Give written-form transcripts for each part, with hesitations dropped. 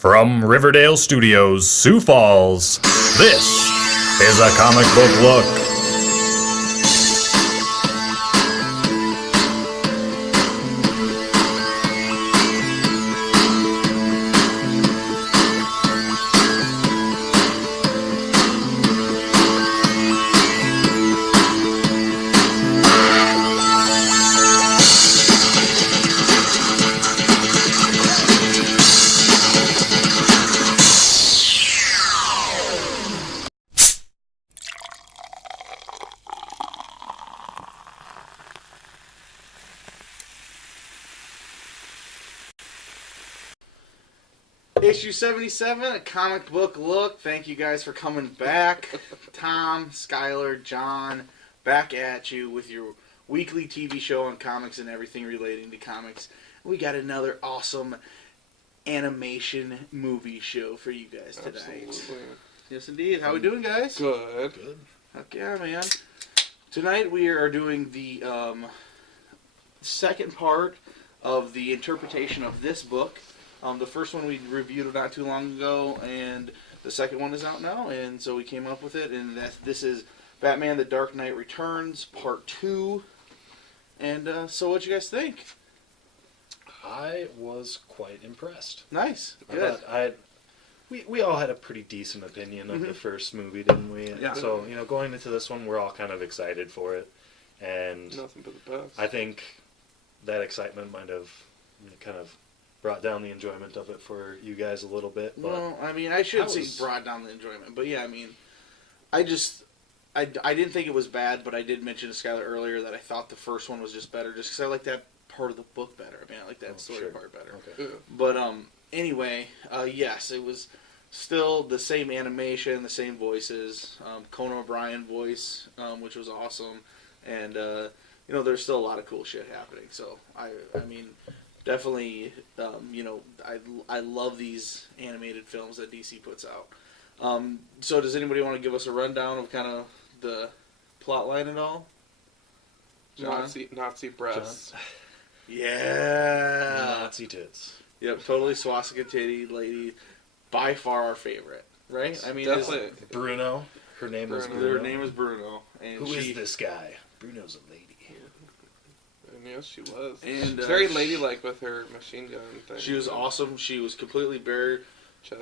From Riverdale Studios, Sioux Falls, this is a comic book look. Issue 77, a comic book look. Thank you guys for coming back. Tom, Skylar, John, back at you with your weekly TV show on comics and everything relating to comics. We got another awesome animation movie show for you guys tonight. Absolutely. Yes, indeed. How we doing, guys? Good. Heck yeah, man. Tonight we are doing the second part of the interpretation of this book. The first one we reviewed not too long ago, and the second one is out now, and so we came up with it, and this is Batman: The Dark Knight Returns, Part 2. And so what you guys think? I was quite impressed. Nice. I Good. thought we all had a pretty decent opinion of the first movie, didn't we? Yeah. So, going into this one, we're all kind of excited for it. And Nothing but the best. I think that excitement might have kind of brought down the enjoyment of it for you guys a little bit. But Well, I mean, I shouldn't I say was- brought down the enjoyment, but yeah, I mean, I didn't think it was bad, but I did mention to Skylar earlier that I thought the first one was just better, just because I like that part of the book better. I mean, I like that story sure. part better. Okay. Yeah. But anyway, yes, it was still the same animation, the same voices, Conan O'Brien voice, which was awesome, and there's still a lot of cool shit happening. So I mean, definitely, I love these animated films that DC puts out. So does anybody want to give us a rundown of kind of the plot line at all? John? Nazi breasts. Yeah. Nazi tits. Yep, totally swastika titty lady, by far our favorite, right? I mean, Definitely. Bruno. Her name was Bruno. Bruno. her name is Bruno, and Who is this guy? Bruno's a lady. And yes, she was. And She's very ladylike with her machine gun thing. She was awesome. She was completely bare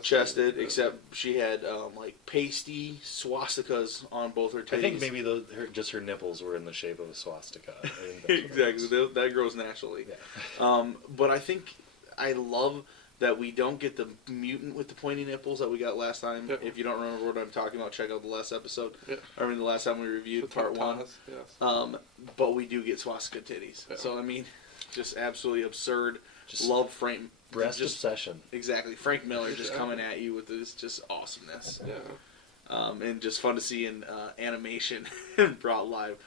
chested, except she had like pasty swastikas on both her titties. I think maybe just her nipples were in the shape of a swastika. I think that's what it exactly was. that grows naturally. Yeah. But I think I love that we don't get the mutant with the pointy nipples that we got last time. Yep. If you don't remember what I'm talking about, check out the last episode. Yep. I mean, the last time we reviewed part 1. Yes. But we do get swastika titties. Yeah. So I mean, just absolutely absurd. Just Love Frank. breast just obsession. exactly. Frank Miller just Yeah. coming at you with this just awesomeness. Yeah. And just fun to see in animation brought live.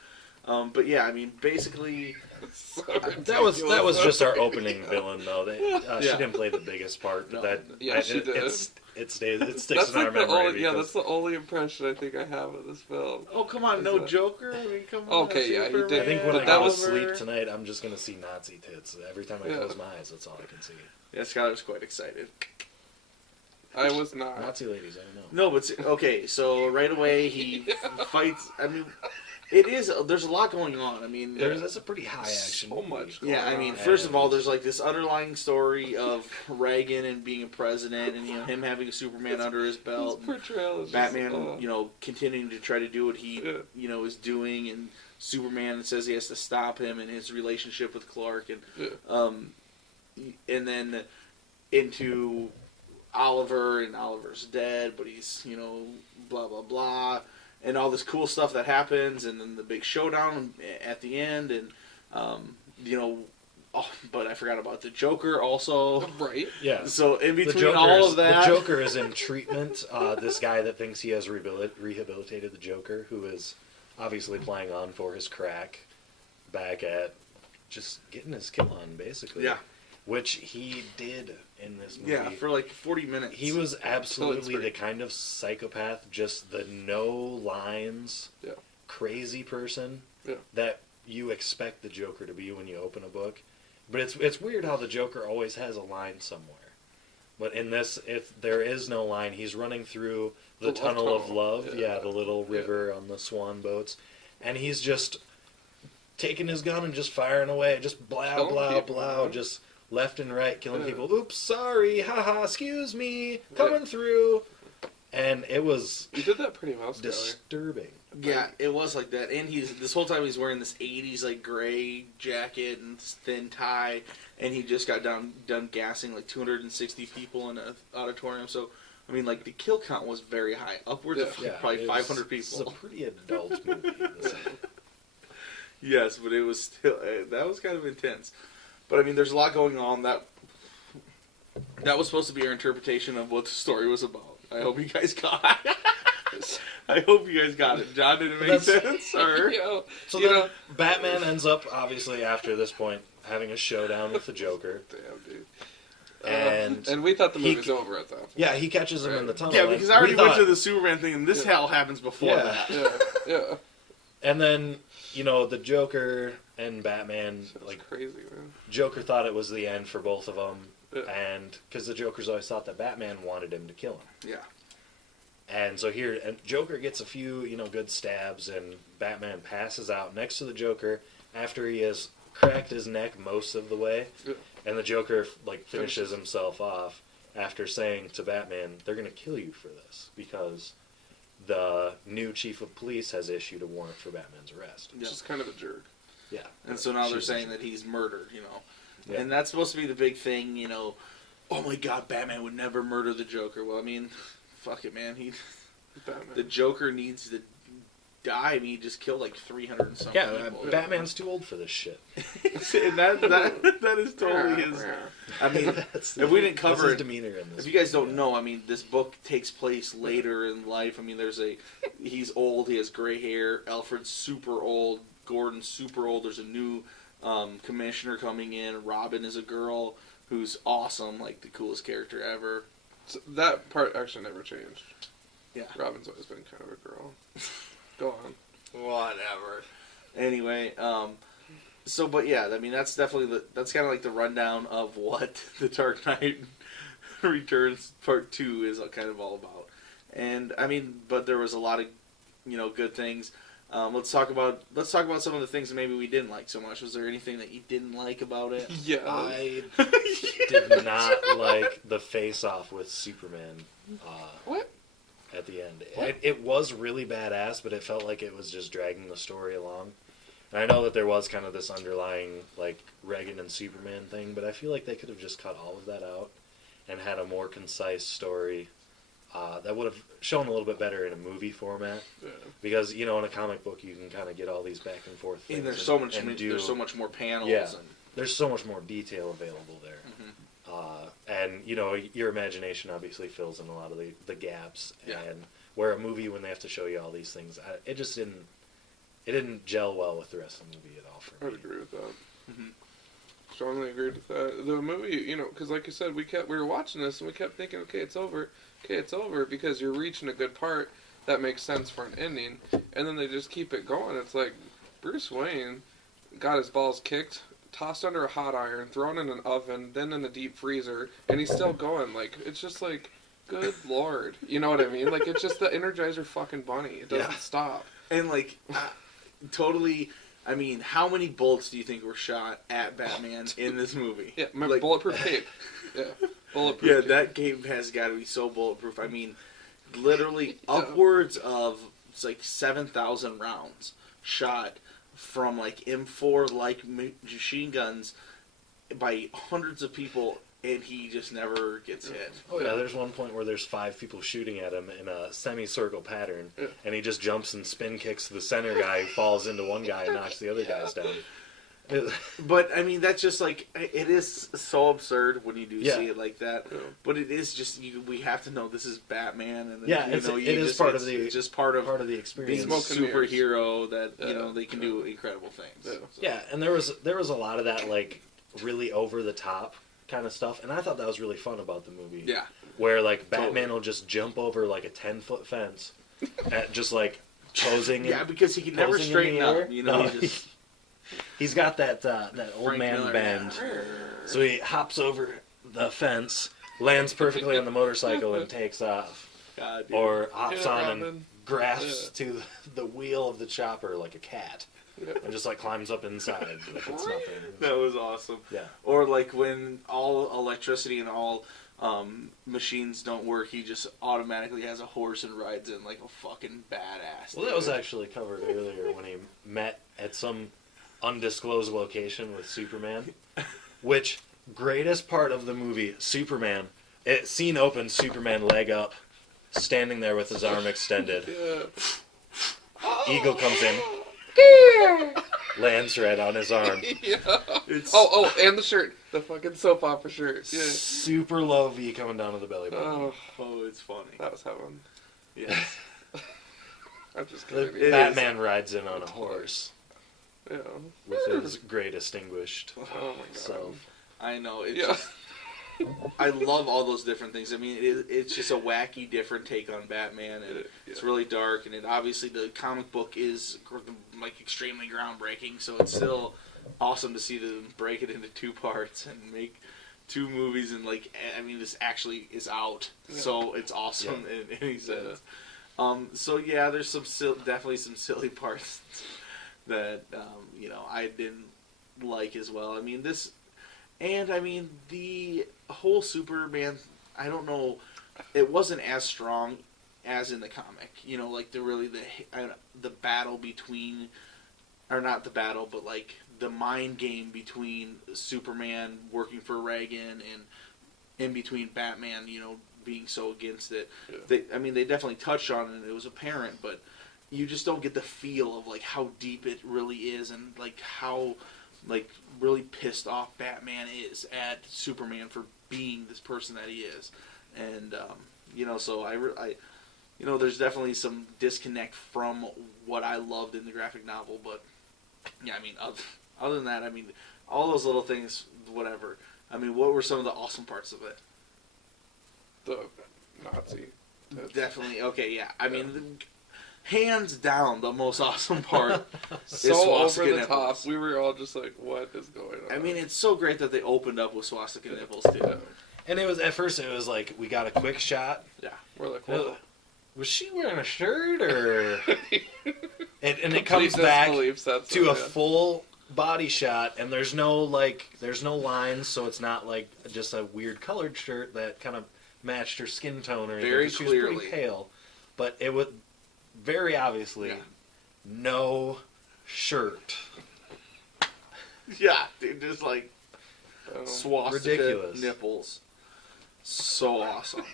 But yeah, I mean, basically, So That was ridiculous. just our opening villain, though. She Yeah. didn't play the biggest part. No. That Yeah, she did. It sticks That's in our like the memory. only, yeah, because- that's the only impression I think I have of this film. oh come on, no Joker. I mean, come on. Okay, yeah, he did. I think when But I that go to was- sleep tonight, I'm just gonna see Nazi tits. Every time I Yeah. close my eyes, that's all I can see. Yeah, Skylar's quite excited. I was not. Nazi ladies, I don't know. No, but okay, so right away he fights. I mean, there's a lot going on. I mean, That's a pretty high action. So movie. much. yeah, I mean, And- first of all, there's like this underlying story of Reagan and being a president, and him having a Superman under his His belt. portrayal is Batman, just, continuing to try to do what he, Yeah. is doing, and Superman says he has to stop him and his relationship with Clark, and Yeah. and then into Oliver, and Oliver's dead, but he's, blah blah blah, and all this cool stuff that happens, and then the big showdown at the end, and but I forgot about the Joker also. Right. Yeah. So in The between all of that, the Joker is in treatment. This guy that thinks he has rehabilitated the Joker, who is obviously playing on for his crack, back at just getting his kill on, basically. Yeah. Which he did in this movie. yeah, for like 40 minutes. He was absolutely great. the kind of psychopath, just the no lines, Yeah. crazy person Yeah. that you expect the Joker to be when you open a book. But it's weird how the Joker always has a line somewhere. But in this, if there is no line, he's running through the The tunnel of tunnel. love. Yeah. Yeah, the little river on the swan boats, and he's just taking his gun and just firing away, just blah Killing blah people, blah, man. just left and right, killing Yeah. people. Oops, sorry, haha, excuse me, coming through, and it was You did that pretty well, Skyler. disturbing. Yeah, it was like that, and this whole time he's wearing this '80s like gray jacket and thin tie, and he just got done gassing like 260 people in an auditorium. So, I mean, like the kill count was very high, upwards of Yeah, probably it was- 500 This is people. a pretty adult movie. This- Yes, but it was still that was kind of intense. But I mean, there's a lot going on that was supposed to be our interpretation of what the story was about. I hope you guys got. I hope you guys got it. John, did it make That's- sense? Or Yo, So you then know, Batman ends up, obviously, after this point, having a showdown with the Joker. damn, dude. And we thought the he- movie was over at that point. Yeah, he catches him in the tunnel. yeah, and because I already we went thought- to the Superman thing, and this Yeah. hell happens before Yeah. that. Yeah. And then, the Joker and Batman, That's like, crazy, man. Joker thought it was the end for both of them. Yeah. And, because the Joker's always thought that Batman wanted him to kill him. Yeah. And so here, and Joker gets a few, good stabs, and Batman passes out next to the Joker after he has cracked his neck most of the way. Yeah. And the Joker, finishes himself off after saying to Batman, they're going to kill you for this because the new chief of police has issued a warrant for Batman's arrest. Yeah. Just kind of a jerk. Yeah. And so now they're She's- saying that he's murdered, Yeah. And that's supposed to be the big thing, oh my god, Batman would never murder the Joker. Well, I mean, fuck it, man. Batman. The Joker needs to die. I mean, he just killed like 300 and something Yeah, people. Batman's too old for this shit. And that is totally his. I mean, That's if we didn't cover his it, demeanor in this. if you guys don't movie, know, I mean, this book takes place later in life. I mean, he's old, he has gray hair. Alfred's super old. Gordon's super old. There's a new commissioner coming in. Robin is a girl who's awesome, like the coolest character ever. So that part actually never changed. Yeah. Robin's always been kind of a girl. Go on. Whatever. Anyway, but yeah, I mean, that's definitely that's kind of like the rundown of what the Dark Knight Returns Part 2 is kind of all about. And I mean, but there was a lot of good things. Let's talk about some of the things that maybe we didn't like so much. Was there anything that you didn't like about it? Yeah. I did not like the face-off with Superman. What? At the end. What? It was really badass, but it felt like it was just dragging the story along. And I know that there was kind of this underlying, Reagan and Superman thing, but I feel like they could have just cut all of that out and had a more concise story that would have shown a little bit better in a movie format. Yeah. Because, in a comic book, you can kind of get all these back and forth things. And there's do- so much more panels. Yeah. And, There's so much more detail available there. And, your imagination obviously fills in a lot of the gaps. Yeah. And where a movie, when they have to show you all these things, it just didn't gel well with the rest of the movie at all for I me. would agree with that. Mhm. Strongly agreed with that. The movie, because like you said, we were watching this and we kept thinking, okay, it's over, because you're reaching a good part that makes sense for an ending, and then they just keep it going. It's like Bruce Wayne got his balls kicked, tossed under a hot iron, thrown in an oven, then in a deep freezer, and he's still going. It's just good lord, you know what I mean? It's just the Energizer fucking bunny. It doesn't Yeah. stop. and totally. I mean, how many bullets do you think were shot at Batman in this movie? Yeah, remember bulletproof cape. Yeah, bulletproof. Yeah, cape. that game has got to be so bulletproof. I mean, literally upwards of 7,000 rounds shot from M4 machine guns by hundreds of people, and he just never gets hit. Oh yeah, there's one point where there's 5 people shooting at him in a semicircle pattern, Yeah. and he just jumps and spin kicks the center guy, who falls into one guy and knocks the other guys down. But I mean, that's just it is so absurd when you do Yeah. see it like that. Yeah. But it is just we have to know this is Batman, and Yeah, you it's- know, it you is just, part it's of the- just part of part of the being experience. Smoke a and mirrors. superhero that Yeah. they can do incredible things. Yeah. So. Yeah, and there was a lot of that really over the top kind of stuff, and I thought that was really fun about the movie. Yeah. Where Batman will just jump over a 10-foot fence, at just posing. Yeah, because he can never posing in straighten the up. air. You know, No, he just he's got that old Frank man Miller, bend. yeah. So he hops over the fence, lands perfectly on the motorcycle and takes off, God, dude. or hops Get it, on and Robin. grasps to the wheel of the chopper like a cat, and just like climbs up inside like it's nothing. That was awesome. Yeah. Or like when all electricity and all machines don't work, he just automatically has a horse and rides in like a fucking badass. Well, that was actually covered earlier when he met at some undisclosed location with Superman. Which, greatest part of the movie, Superman. Scene opens, Superman leg up, standing there with his arm extended. Yeah. Eagle comes in, lands right on his arm. Yeah. It's, Oh, and the shirt. The fucking soap opera shirt. Yeah. Super low V coming down to the belly button. Oh, oh, it's funny. that was heaven. Yes. I'm just The kidding. Batman rides in on a horse Yeah. with his great distinguished Oh my god. self. I know. It's Yeah. just, I love all those different things. I mean, it's just a wacky, different take on Batman, and it's really dark. And it obviously the comic book is like extremely groundbreaking. So it's still awesome to see them break it into 2 parts and make 2 movies. And like, I mean, this actually is out, Yeah. so it's awesome in any sense. Yeah. So yeah, there's some definitely some silly parts that I didn't like as well. I mean this. And, I mean, the whole Superman, I don't know, it wasn't as strong as in the comic. You know, like, the battle between, or not the battle, but, like, the mind game between Superman working for Reagan and in between Batman, being so against it. Yeah. They definitely touched on it, and it was apparent, but you just don't get the feel of, like, how deep it really is and, like, how... like really pissed off Batman is at Superman for being this person that he is, and so I there's definitely some disconnect from what I loved in the graphic novel, but yeah, I mean other than that, I mean all those little things, whatever. I mean, what were some of the awesome parts of it? The Nazi. Definitely okay, yeah. I mean. Hands down, the most awesome part is So over swastika the top. nipples. We were all just like, what is going on? I mean, it's so great that they opened up with swastika nipples too. Yeah. And at first it was like, we got a quick shot. Yeah. We're like, whoa. Was she wearing a shirt or... and it comes Complete back disbelief, that's to a yeah. full body shot, and there's no lines, so it's not like just a weird colored shirt that kind of matched her skin tone or anything. Very 'cause she was pretty clearly. pale, but it was very obviously no shirt. Yeah, dude, just like Oh. swastika Ridiculous. nipples. So awesome.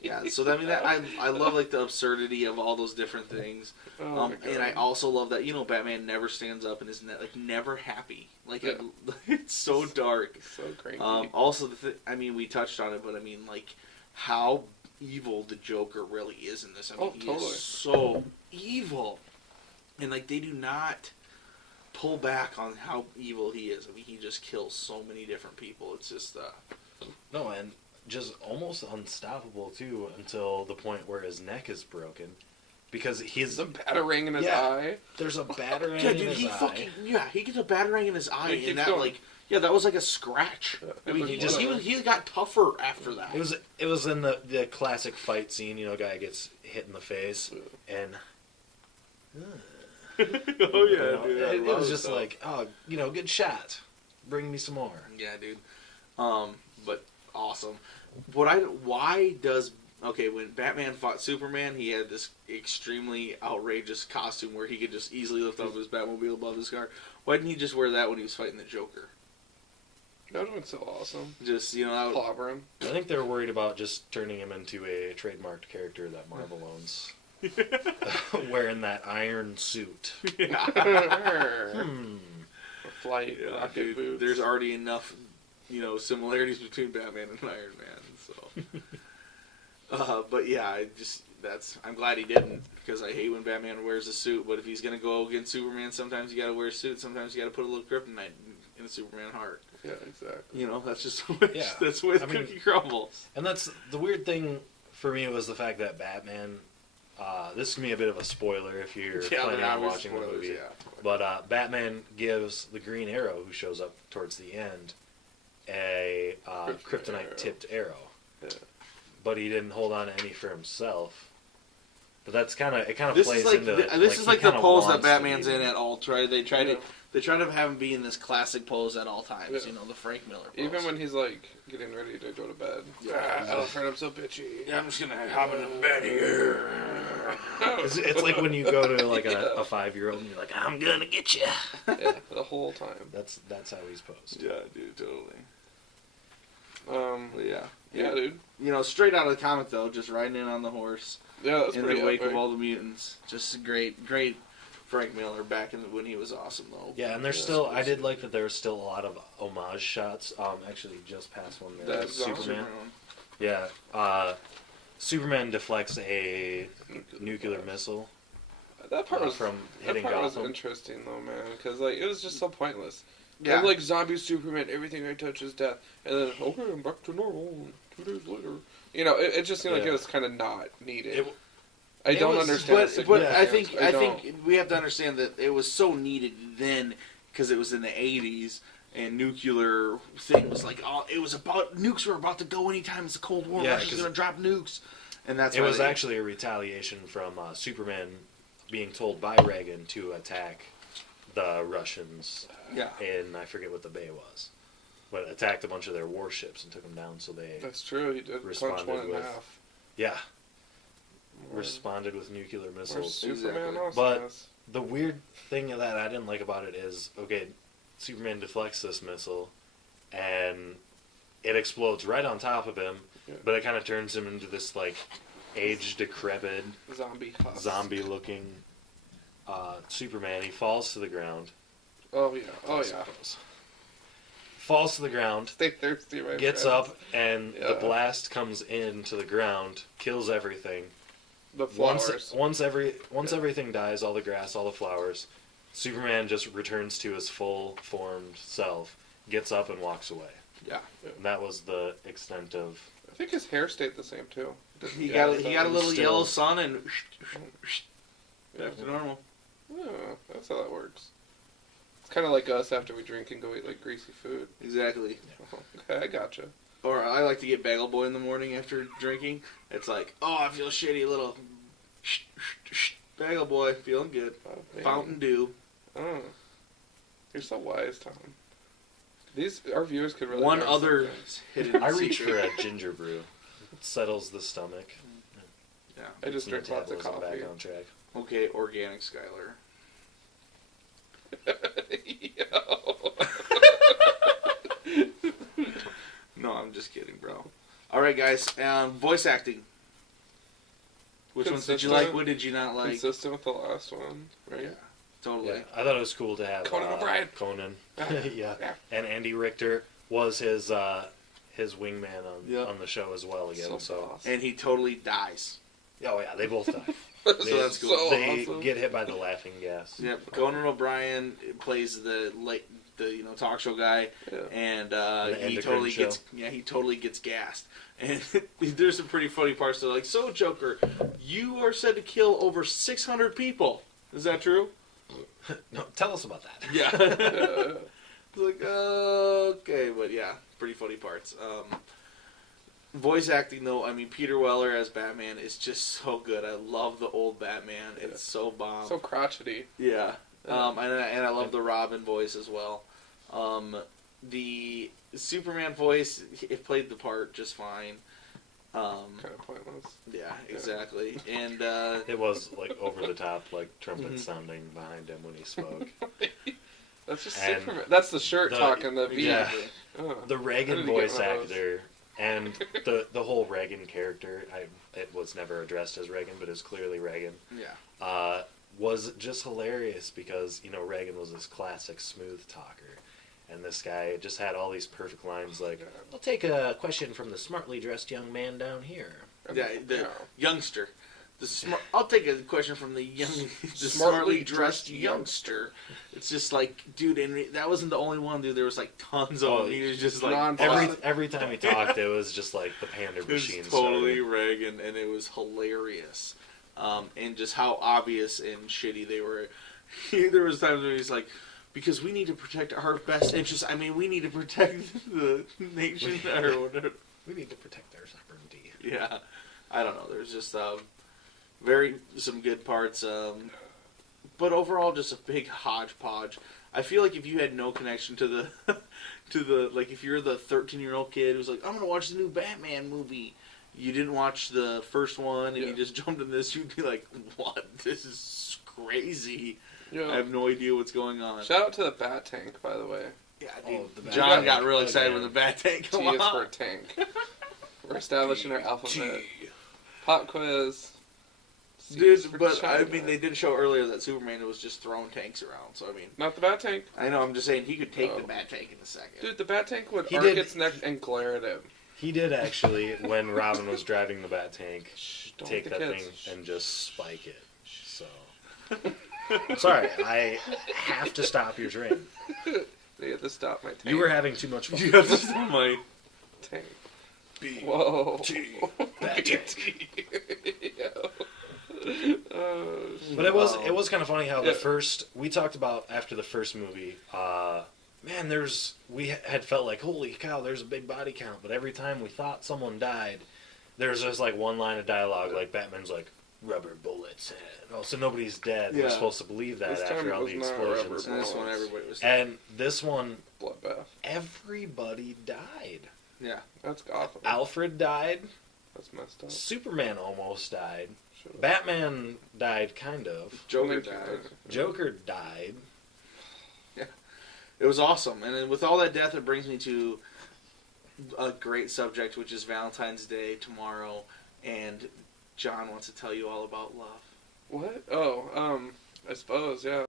Yeah, so I mean, I love like the absurdity of all those different things. Oh my God. And I also love that Batman never stands up and is never happy. Like Yeah. it's so dark. So cranky. Also, we touched on it, but I mean, like how evil the Joker really is in this. I mean, Oh, he totally. is so evil, and like they do not pull back on how evil he is. I mean, he just kills so many different people. It's just No, and just almost unstoppable too until the point where his neck is broken because he's There's a batarang in his Yeah. eye. there's a battering yeah, in dude. his He eye. fucking he gets a batarang in his eye, He keeps and that going. that was like a scratch. Yeah. I mean, It's like, he got tougher after that. It was in the classic fight scene. Guy gets hit in the face, and oh yeah, dude. I it love was just stuff. like, oh, good shot. Bring me some more. Yeah, dude. But awesome. When Batman fought Superman, he had this extremely outrageous costume where he could just easily lift up his Batmobile above his car. Why didn't he just wear that when he was fighting the Joker? That would have been so awesome. Just, that would, Clobber him. I think they're worried about just turning him into a trademarked character that Marvel owns, wearing that iron suit. A Hmm. flight, yeah, rocket dude, boots. there's already enough, similarities between Batman and Iron Man, so. But yeah, I'm glad he didn't, because I hate when Batman wears a suit, but if he's gonna go against Superman, sometimes you gotta wear a suit, sometimes you gotta put a little kryptonite in a Superman heart. Yeah, exactly. That's just the way, Yeah. that's the way the I mean- cookie crumbles. And that's the weird thing for me was the fact that Batman. This can be a bit of a spoiler if you're planning on watching the movie. Yeah. But Batman gives the Green Arrow, who shows up towards the end, a Kryptonite kryptonite-tipped arrow. Yeah. but he didn't hold on to any for himself. But that's kind of This plays is like into this he is like the kinda pose that wants to Batman's be- in at all. Right? They try Yeah. to have him be in this classic pose at all times. Yeah. You know, the Frank Miller pose. Even when he's like getting ready to go to bed. Yeah. Alfred, I'm so bitchy. I'm just gonna hop in the bed here. It's like when you go to like Yeah. a 5-year-old and you're like, I'm gonna get you. Yeah, the whole time. That's how he's posed. Yeah, dude, totally. But Yeah, yeah, dude. You know, straight out of the comic though, just riding in on the horse Yeah, that's in pretty the wake epic. of all the mutants. Just great Frank Miller back in when he was awesome though. Yeah, and there's still I did like that there's still a lot of homage shots. Actually, just past one there. That's Superman. Yeah, Superman deflects a nuclear missile That part was from hitting that part was Gotham. interesting though, man, because like it was just so pointless. Yeah. And, like zombie Superman, everything I touch is death, and then okay, I'm back to normal. 2 days later, you know, it just seemed like Yeah. it was kind of not needed. It- I don't was- understand. the But significance. I think I don't. think we have to understand that it was so needed then because it was in the '80s and nuclear thing was like it was about nukes were about to go anytime. It's a Cold War. Yeah, Russia's 'cause gonna drop nukes, and that's It why was they- actually a retaliation from Superman being told by Reagan to attack the Russians yeah. in, I forget what the bay was, but attacked a bunch of their warships and took them down. So they That's true. He did punch responded one in with- half. yeah responded with nuclear Where's missiles. Superman Exactly. also But- has? The weird thing that I didn't like about it is, okay, Superman deflects this missile, and it explodes right on top of him, Yeah. but it kind of turns him into this, like, aged, decrepit, Zombie husk. zombie-looking Superman. He falls to the ground. Oh yeah. Oh I yeah. suppose. Falls to the ground, Stay thirsty, my gets friends. up, and the Yeah. blast comes into the ground, kills everything. The flowers. Once everything dies, all the grass, all the flowers, Superman just returns to his full formed self, gets up and walks away. Yeah. And that was the extent of I think his hair stayed the same too. He Yeah, got a little still- yellow sun and back to normal. Yeah, that's how that works. It's kind of like us after we drink and go eat like greasy food. Exactly. Okay, I gotcha. Or I like to get Bagel Boy in the morning after drinking. It's like, oh, I feel shitty, little Bagel Boy, feeling good. Oh, man. Fountain Dew. Oh, you're so wise, Tom. Our viewers could really One learn other something. hidden I reach for secret. a ginger brew. It settles the stomach. Yeah. I just drink lots of Metabolism coffee. back on track. Okay, organic Skylar. No, I'm just kidding, bro. All right, guys. Voice acting. Which ones did you Consistent. like? What did you not like? Consistent with the last one, right? Yeah, totally. Yeah, I thought it was cool to have Conan O'Brien. Conan. Yeah. And Andy Richter was his wingman Yep. on the show as well again. So, awesome. And he totally dies. oh yeah, they both die. So that's cool. So They awesome. get hit by the laughing gas. Yep. Conan O'Brien plays the talk show guy, Yeah. and The he endocrine totally show. gets gassed. And there's some pretty funny parts. They're like, "So Joker, you are said to kill over 600 people. Is that true?" No, tell us about that. Yeah. Yeah. It's like, okay, but yeah, pretty funny parts. Voice acting though, I mean, Peter Weller as Batman is just so good. I love the old Batman. Yeah. It's so bomb. So crotchety. Yeah. Yeah. And I love the Robin voice as well. The Superman voice, it played the part just fine. Kind of pointless. Yeah, exactly. And It was like over the top, like trumpet Mhm. sounding behind him when he spoke. That's just And Superman. That's the shirt the- talking. The V. yeah. Oh. The I Reagan need to get voice one of those. actor and the whole Reagan character, it was never addressed as Reagan, but it's clearly Reagan. yeah, Was just hilarious because Reagan was this classic smooth talker, and this guy just had all these perfect lines like, "I'll take a question from the smartly dressed young man down here." yeah, the Yeah. youngster. I'll take a question from the smartly dressed youngster. It's just like, dude, and that wasn't the only one, dude. There was like tons of Oh, them. He was just like non- Every time he talked, it was just like the pander it was machine. totally started. Reagan, and it was hilarious. And just how obvious and shitty they were. There was times when he's like, because we need to protect our best interests. I mean, we need to protect the nation or whatever. We need to protect our sovereignty. Yeah, I don't know. There's just some good parts, but overall just a big hodgepodge. I feel like if you had no connection to the like if you're the 13-year-old kid who's like, I'm gonna watch the new Batman movie, you didn't watch the first one and you just jumped in this, you'd be like, what? This is crazy. Yeah. I have no idea what's going on. Shout out to the Bat Tank, by the way. Yeah, Oh, dude. the Bat John Tank. got real excited Again. when the Bat Tank T came is for out. tank. We're establishing our alphabet. Pop quiz. C is Dude, for but I China. mean, they did show earlier that Superman was just throwing tanks around. So I mean, Not the Bat Tank. I know. I'm just saying he could take Oh. the Bat Tank in a second. Dude, the Bat Tank would He arc did- its neck and glare at him. He did actually, when Robin was driving the Bat Tank, Shh, don't take wake that the thing kids. and just spike it. So, sorry, I have to stop your train. They had to stop my tank. You were having too much fun. You have to stop my tank. B. Whoa. Bat Tank. Oh, But it was kind of funny how Yeah. the first we talked about after the first movie. Man, we had felt like, holy cow, there's a big body count. But every time we thought someone died, there's just like one line of dialogue, like Batman's like rubber bullets. And also nobody's dead. Yeah. We're supposed to believe that This time after it all was the not explosions. And this one, everybody was. And this one, bloodbath. everybody died. Yeah. That's Gotham. Alfred died. That's messed up. Superman almost died. Should've- Batman died, kind of. Joker Thank you, died. guys. Joker died. It was awesome, and then with all that death, it brings me to a great subject, which is Valentine's Day tomorrow, and John wants to tell you all about love. What? Oh, I suppose, yeah.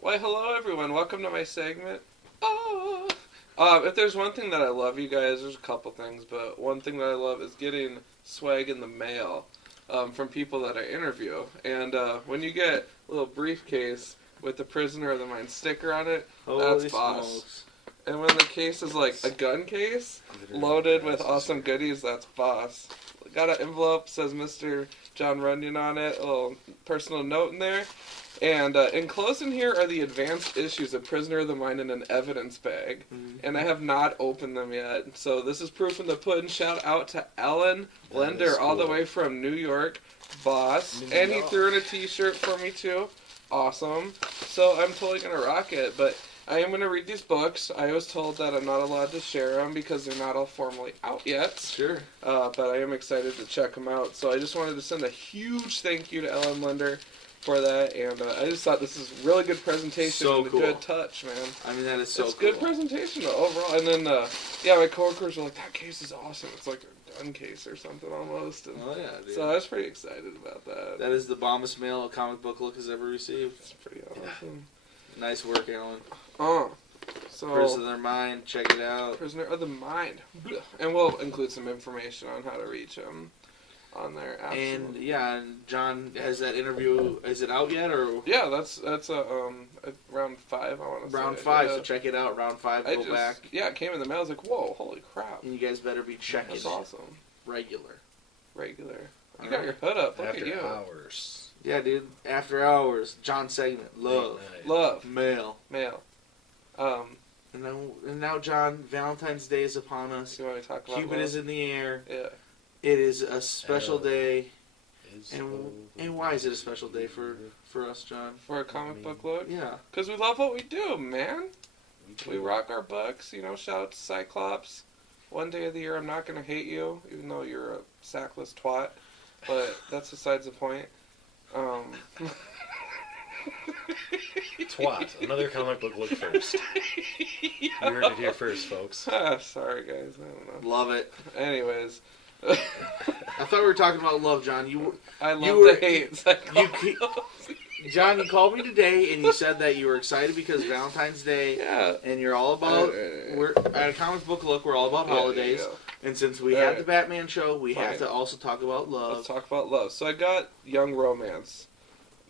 Why, hello everyone. Welcome to my segment. Oh. If there's one thing that I love, you guys, there's a couple things, but one thing that I love is getting swag in the mail from people that I interview. And when you get a little briefcase with the Prisoner of the Mind sticker on it, Holy that's boss. smokes. And when the case is like a gun case loaded with awesome goodies, that's boss. Got an envelope, says Mr. John Runyon on it, a little personal note in there. And enclosed in here are the advanced issues of Prisoner of the Mind in an evidence bag. And I have not opened them yet. So this is proof in the pudding. Shout out to Ellen That Lender, is all the cool. way from New York. Boss. New And he York. threw in a t-shirt for me too. Awesome. So I'm totally going to rock it. But I am going to read these books. I was told that I'm not allowed to share them because they're not all formally out yet. Sure. But I am excited to check them out. So I just wanted to send a huge thank you to Ellen Lender for that. And I just thought this is really good presentation So and cool. a good touch, man. I mean, that is so It's cool. good presentation overall. And then, yeah, my coworkers were like, that case is awesome. It's like a gun case or something almost. And Oh, yeah, dude. so I was pretty excited about that. That is the bombest mail a comic book look has ever received. It's pretty awesome. Nice work, Alan. So Prison of their mind, check it out. Prisoner of the Mind. And we'll include some information on how to reach him on there. Absolutely. And yeah, and John has that interview. Is it out yet or Yeah, that's round 5, I want to say. round 5? Yeah. So check it out. Round 5. I Go just, back, yeah, it came in the mail. I was like, whoa, holy crap. and you guys better be checking That's it awesome. regular. Regular. You All got right. your hood up. Look After at you. hours. Yeah, dude. After hours, John segment, love, Late night. Love. mail, Mail. and now, John, Valentine's Day is upon us. So you want to talk about Cupid love? is in the air. Yeah. It is a special Hell. day. Is And over. why is it a special day for us, John? For a comic book look? Yeah. Because we love what we do, man. We rock our books. You know, shout out to Cyclops. One day of the year, I'm not going to hate you, even though you're a sackless twat. But that's besides the point. Twat. Another comic book look first. You heard it here first, folks. Sorry, guys. I don't know. Love it. Anyways. I thought we were talking about love, John. I love You were- to hate you Cyclops. John, you called me today and you said that you were excited because Valentine's Day, Yeah. and you're all about. Yeah. We're at a comic book look. We're all about holidays, Yeah. and since we All had right. the Batman show, we have Fine. to also talk about love. Let's talk about love. So I got Young Romance,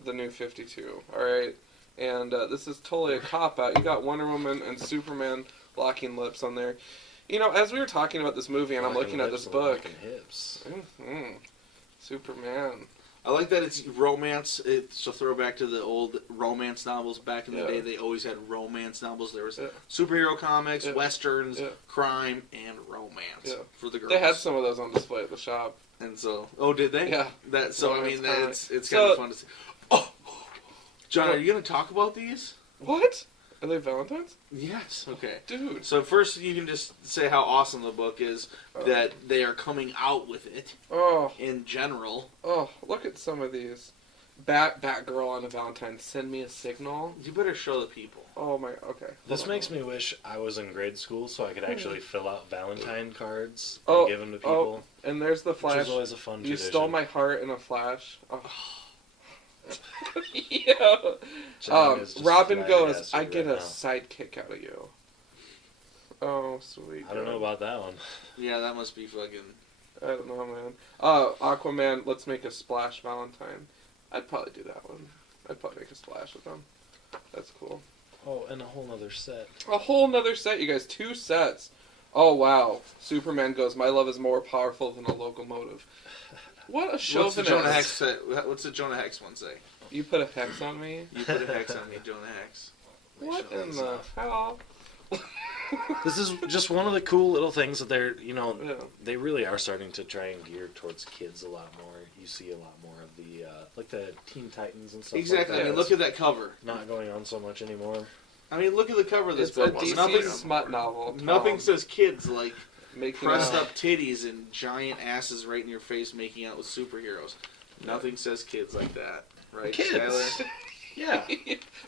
the new 52. All right, and this is totally a cop out. You got Wonder Woman and Superman locking lips on there. You know, as we were talking about this movie, and I'm looking at this book. Hips. Mhm. Superman. I like that it's romance. It's a throwback to the old romance novels. Back in the Yeah. day, they always had romance novels. There was Yeah. superhero comics, Yeah. westerns, Yeah. crime, and romance Yeah. for the girls. They had some of those on display at the shop. and so, oh, did they? Yeah. That so. I Romance mean, comics. it's So- kind of fun to see. Oh, John, are you going to talk about these? What? Are they Valentine's? Yes. Okay. Dude. So first, you can just say how awesome the book is Oh. that they are coming out with it Oh, in general. look at some of these. Batgirl on a Valentine. Send me a signal. You better show the people. Oh my. Okay. This Hold on. makes me wish I was in grade school so I could actually fill out Valentine cards Oh, and give them to people. And there's the Which Flash. is always a fun You tradition. stole my heart in a flash. Oh. Yeah. John is just Robin goes, flabbergasted I get right a now. sidekick out of you. Oh, sweet. I don't know God. about that one. Yeah, that must be fucking. I don't know, man. Aquaman, let's make a splash Valentine. I'd probably do that one. I'd probably make a splash with them. That's cool. Oh, and a whole nother set. A whole nother set, you guys. 2 sets. Oh, wow. Superman goes, my love is more powerful than a locomotive. What a What's the chauvinist. Jonah Hex say? What's the Jonah Hex one say? You put a hex on me? You put a hex on me, Jonah Hex. What Show in this the off. hell? This is just one of the cool little things that they're, Yeah. they really are starting to try and gear towards kids a lot more. You see a lot more of the, like the Teen Titans and stuff Exactly. like I that. mean, look at that cover. Not going on so much anymore. I mean, look at the cover of this It's a book. DC Nothing, smut novel. nothing says kids like making pressed out. up titties and giant asses right in your face making out with superheroes. Nothing says kids like that, right, Kids. Skylar? Yeah.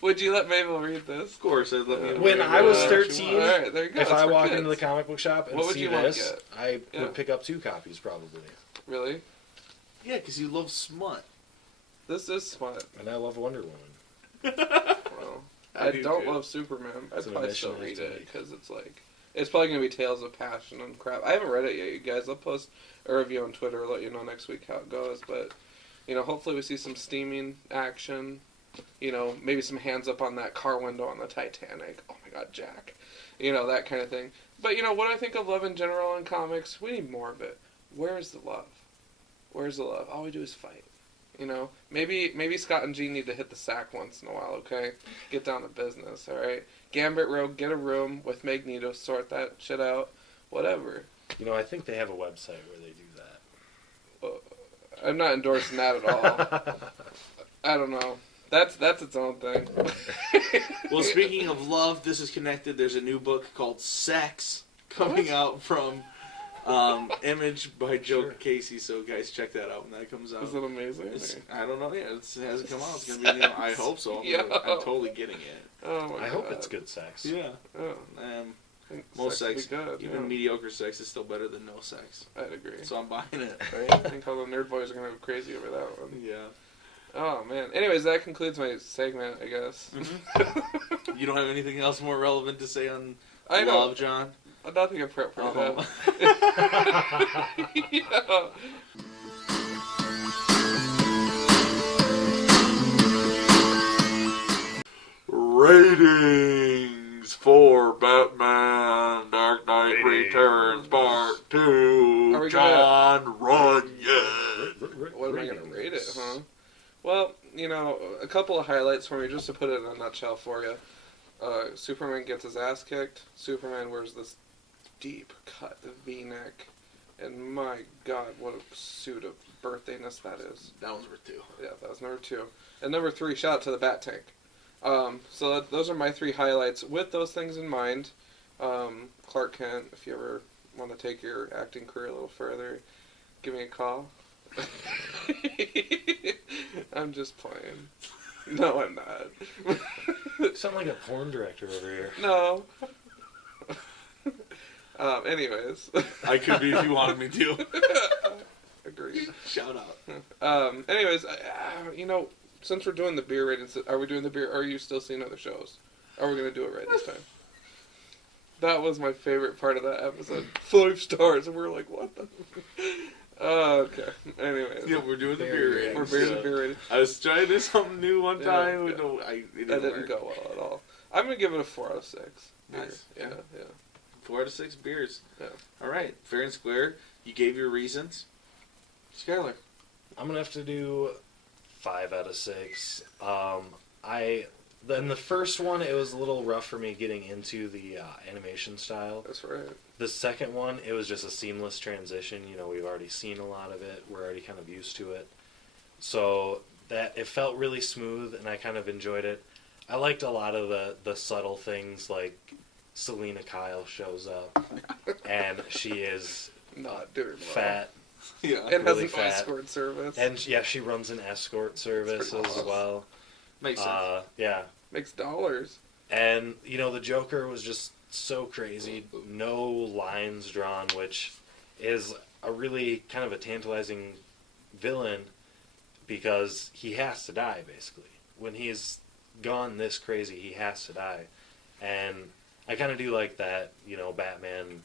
Would you let Mabel read this? Of course, I'd let me. When I was Uh, 13, All right, there you go. If It's I for walk kids. into the comic book shop and What would see you wanna this, get? I Yeah. would pick up 2 copies probably. Really? Yeah, because you love smut. This is smut. And I love Wonder Woman. Well, I I do don't too. love Superman. I'd It's an probably still admission read to it me. because it's like it's probably gonna be Tales of Passion and crap. I haven't read it yet, you guys. I'll post a review on Twitter. Let you know next week how it goes. But hopefully we see some steaming action. Maybe some hands up on that car window on the Titanic. Oh my God, Jack. That kind of thing. But what I think of love in general in comics, we need more of it. Where's the love? Where's the love? All we do is fight. Maybe Scott and Jean need to hit the sack once in a while, okay? Get down to business, alright? Gambit Rogue, get a room with Magneto, sort that shit out. Whatever. I think they have a website where they do that. I'm not endorsing that at all. I don't know. That's its own thing. Well, speaking of love, this is connected. There's a new book called Sex coming What? out from Image by Joe Sure. Casey. So, guys, check that out when that comes out. Is it amazing? I don't know. Yeah, it hasn't come out. It's gonna be. I hope so. Yeah. I'm totally getting it. Oh my God. I hope it's good sex. Yeah. Oh, Um, I think most sex sex, would be good. even yeah. mediocre sex, is still better than no sex. I'd agree. So I'm buying it. Right? I think all the nerd boys are gonna go crazy over that one. Yeah. Oh man. Anyways, that concludes my segment, I guess. You don't have anything else more relevant to say on I know. love, John? Nothing appropriate. Oh. Yeah. Ratings for Batman Dark Knight Ratings. Returns Part 2. Are we John Runyon. What am I gonna rate it, huh? Well, a couple of highlights for me, just to put it in a nutshell for you. Superman gets his ass kicked. Superman wears this deep cut V-neck, and my God, what a suit of birthiness that is. That one's worth 2. Yeah, that was number 2. And number 3, shout out to the Bat Tank. So those are my 3 highlights. With those things in mind, Clark Kent, if you ever want to take your acting career a little further, give me a call. I'm just playing. No, I'm not. You sound like a porn director over here. No. Anyways. I could be if you wanted me to. Agreed. Shout out. Anyways, since we're doing the beer ratings, are we doing the beer? Are you still seeing other shows? Are we gonna do it right this time? That was my favorite part of that episode. 5 stars, and we're like, what the? Okay. Anyways, Yeah, we're doing the Beer beer we're ratings. beer the beer rating. I was trying to do something new one Yeah, time. yeah. It That didn't work. go well at all. I'm gonna give it a 4 out of 6. Beer. Nice. Yeah, yeah. 4 out of 6 beers. Yeah. All right, fair and square. You gave your reasons. Skylar, I'm gonna have to do 5 out of 6. In the first one, it was a little rough for me getting into the animation style. That's right. The second one, it was just a seamless transition. You know, we've already seen a lot of it. We're already kind of used to it. So that it felt really smooth, and I kind of enjoyed it. I liked a lot of the subtle things, like Selena Kyle shows up, and she is Not doing well. fat, Yeah. And really has an fat. escort service. and yeah, she runs an escort service pretty as awesome. well. Makes sense. Yeah, Makes dollars. and you know the Joker was just so crazy, no lines drawn, which is a really kind of a tantalizing villain because he has to die basically. When he's gone this crazy, he has to die, and I kind of do like that. You know, Batman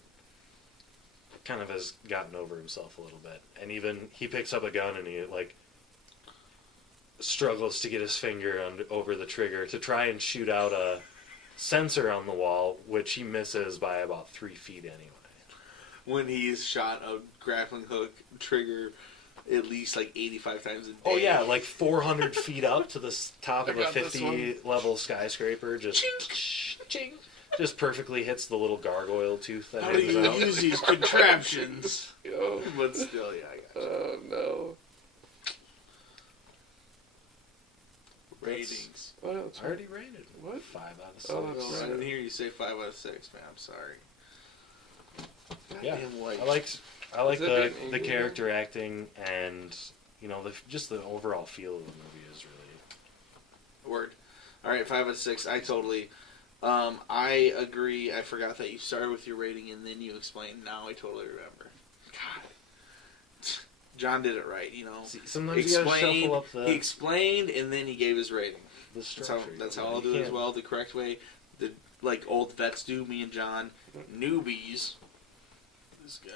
kind of has gotten over himself a little bit, and even he picks up a gun and he like struggles to get his finger over the trigger to try and shoot out a sensor on the wall, which he misses by about 3 feet anyway. When he's shot a grappling hook trigger at least like 85 times a day. Oh yeah, like 400 feet up to the top of I a got this 50 level skyscraper, just perfectly hits the little gargoyle tooth that How do hangs you out. use these contraptions? Yo. But still, yeah, I got you. Oh, no. Ratings. What else? I already rated What? 5 out of 6. Oh, that's Oh, I right. didn't hear you say 5 out of 6, man. I'm sorry. Yeah, Goddamn white. I like Is it the being angry character acting, and you know just the overall feel of the movie is really. Word. All right, 5 out of 6. I totally. I agree. I forgot that you started with your rating and then you explained. Now I totally remember. God. John did it right, you know. See, sometimes you gotta Explained, shuffle up he explained and then he gave his rating. the That's how, structure. that's you how know, I'll you do it as can't- well, the correct way. The like old vets do, me and John. Newbies. This guy.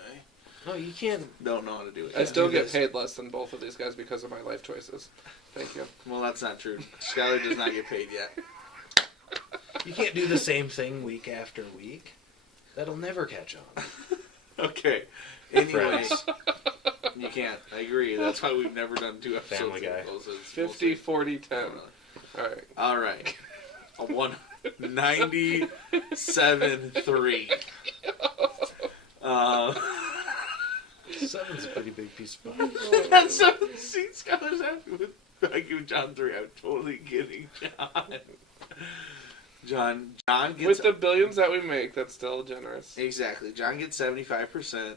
No, you can't. Don't know how to do it. I still Do get this. paid less than both of these guys because of my life choices. Thank you. Well, that's not true. Skylar does not get paid yet. You can't do the same thing week after week. That'll never catch on. Okay. Anyway, Friends. you can't. I agree. That's why we've never done 2 episodes. Family Guy. of those. It's 50, 40, 10. mostly- Alright. All right. A 197.3. Seven's a pretty big piece of pie. That's something. See, Skylar's happy with. I give John 3. I'm totally kidding, John. John gets With the billions that we make, that's still generous. exactly. John gets 75%.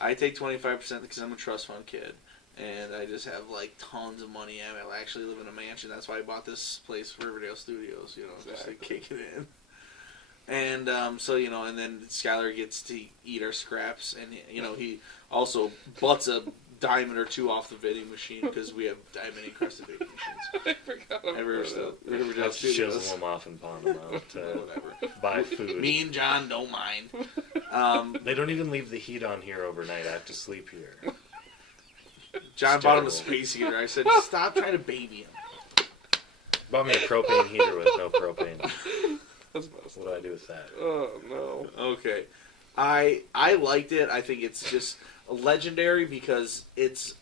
I take 25% because I'm a trust fund kid, and I just have like tons of money. I actually live in a mansion. That's why I bought this place, Riverdale Studios. You know, just to Exactly. kick it in. And so you know, and then Skylar gets to eat our scraps, and you know he also butts a diamond or 2 off the vending machine because we have diamond encrusted vending machines. I forgot about At Riverdale, that. Riverdale Let's Studios. chisel them off and pawn them out to Whatever. buy food. Me and John don't mind. They don't even leave the heat on here overnight. I have to sleep here. John It's bought him a terrible. space heater. I said, stop trying to baby him. Bought me a propane heater with no propane. That's messed What do I do with that? Oh, no. Okay. I liked it. I think it's just legendary because it's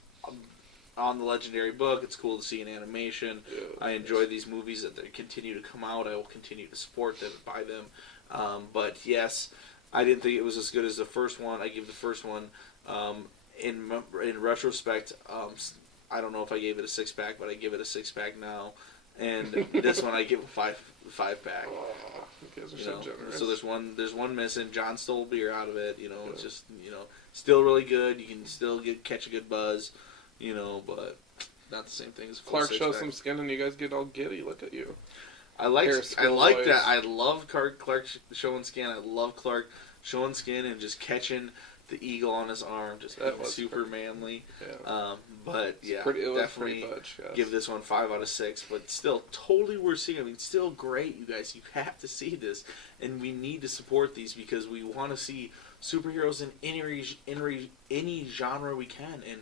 on the legendary book. It's cool to see an animation. Yeah. I enjoy these movies that they continue to come out. I will continue to support them, buy them. But yes, I didn't think it was as good as the first one. I give the first one, in retrospect, I don't know if I gave it a 6-pack, but I give it a 6-pack now. And this one I give a 5-pack. Oh, you guys are You so know, generous. so there's one missing. John stole beer out of it. You know, it's just still really good. You can still catch a good buzz. You know, but not the same thing as a full Clark shows 6-pack. some skin and you guys get all giddy. Look at you. I Hair like schoolboys. that. I love Clark showing skin. I love Clark showing skin and just catching the eagle on his arm. Just That being was super pretty- manly. Yeah. But yeah, It was definitely pretty much, yes. give this one 5 out of 6. But still, totally worth seeing. I mean, still great, you guys. You have to see this, and we need to support these because we want to see superheroes in any genre we can. And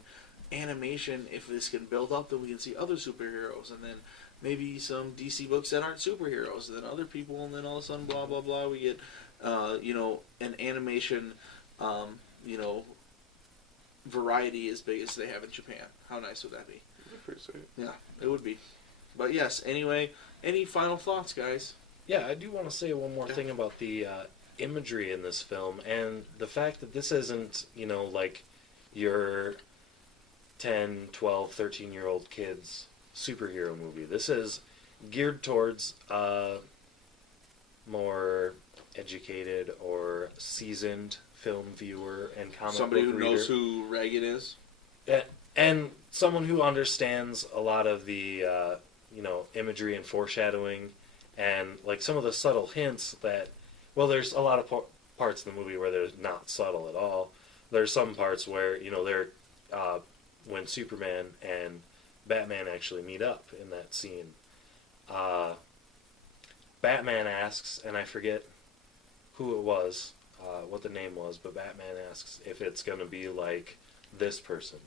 animation, if this can build up, then we can see other superheroes, and then maybe some DC books that aren't superheroes, and then other people, and then all of a sudden, blah blah blah, we get an animation, variety as big as they have in Japan. How nice would that be? Pretty sweet. Yeah, it would be. But yes, anyway, any final thoughts, guys? Yeah, I do want to say one more thing about the imagery in this film and the fact that this isn't, like your 10, 12, 13-year-old kids superhero movie. This is geared towards more educated or seasoned film viewer and comic Somebody book who reader. knows who Reagan is. And someone who understands a lot of the, imagery and foreshadowing and, like, some of the subtle hints that, well, there's a lot of parts in the movie where they're not subtle at all. There's some parts where, they're, when Superman and Batman actually meet up in that scene, Batman asks, and I forget who it was, what the name was, but Batman asks if it's going to be like this person.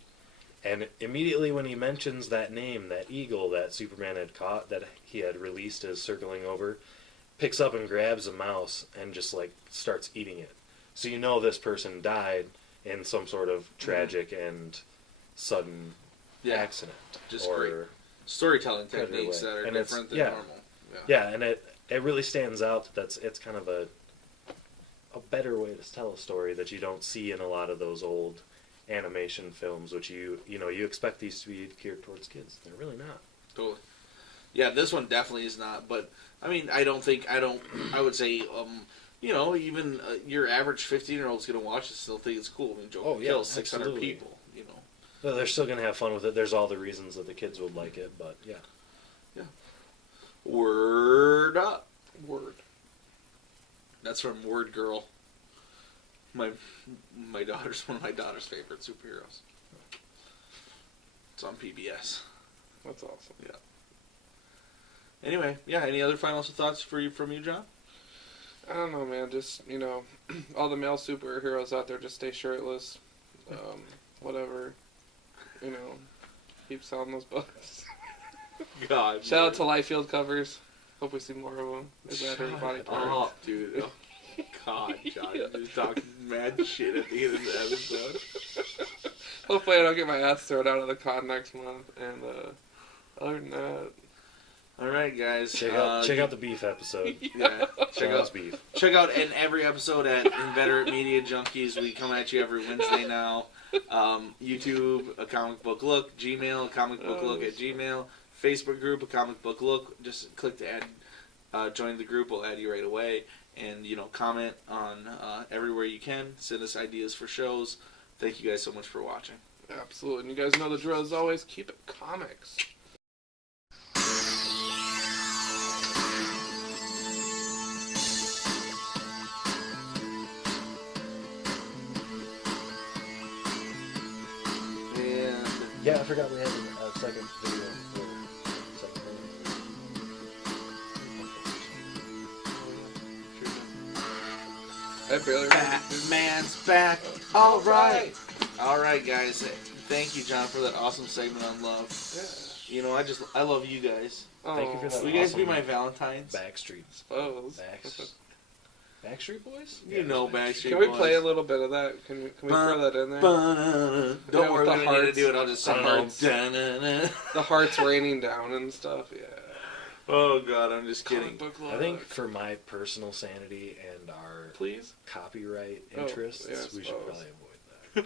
And immediately when he mentions that name, that eagle that Superman had caught, that he had released as circling over, picks up and grabs a mouse and just, like, starts eating it. So you know this person died in some sort of tragic and sudden accident. Just or great storytelling predator techniques way. that are And different than yeah. normal. Yeah, and it really stands out that it's kind of a better way to tell a story that you don't see in a lot of those old animation films, which you expect these to be geared towards kids. They're really not. Totally. Yeah, this one definitely is not. But I mean, I would say, even your average 15-year-old's gonna watch it, still think it's cool. I mean, Joker kills 600 absolutely. people. Well, they're still gonna have fun with it. There's all the reasons that the kids would like it, but yeah. Word up. Word. That's from Word Girl. One of my daughter's favorite superheroes. It's on PBS. That's awesome. Yeah. Anyway, any other final thoughts from you, John? I don't know, man. Just, all the male superheroes out there, just stay shirtless. Whatever. Keep selling those books. God. Shout out to Liefeld covers. Hope we see more of them. Is that everybody? Oh, dude. Oh, God, John. You're just talking mad shit at the end of the episode. Hopefully I don't get my ass thrown out of the con next month. And other than that, all right, guys. Check out the beef episode. Yeah, John's beef. Check out every episode at Inveterate Media Junkies. We come at you every Wednesday now. YouTube, A Comic Book Look. Gmail, A Comic Book Look at Gmail. Facebook group, A Comic Book Look. Just click to add, join the group. We'll add you right away. And, comment on everywhere you can. Send us ideas for shows. Thank you guys so much for watching. absolutely. And you guys know the drill as always. Keep it comics. And Yeah, I forgot we had a second video for second I barely Batman's back. All right. All right, guys. Thank you, John, for that awesome segment on love. I love you guys. Thank you for that. Will you guys be awesome my Valentines? Backstreet. Suppose. Backstreet Boys? You know Backstreet Can we Boys. play a little bit of that? Can we throw that in there? Don't Yeah, worry, with we the don't need to hearts. do it. I'll just sing The it. hearts. Da-na-na. The hearts raining down and stuff. Yeah. Oh, God, I'm just kidding. Comic book I think look. for my personal sanity and our Please. copyright Oh, interests, yeah, I we should suppose. probably avoid that.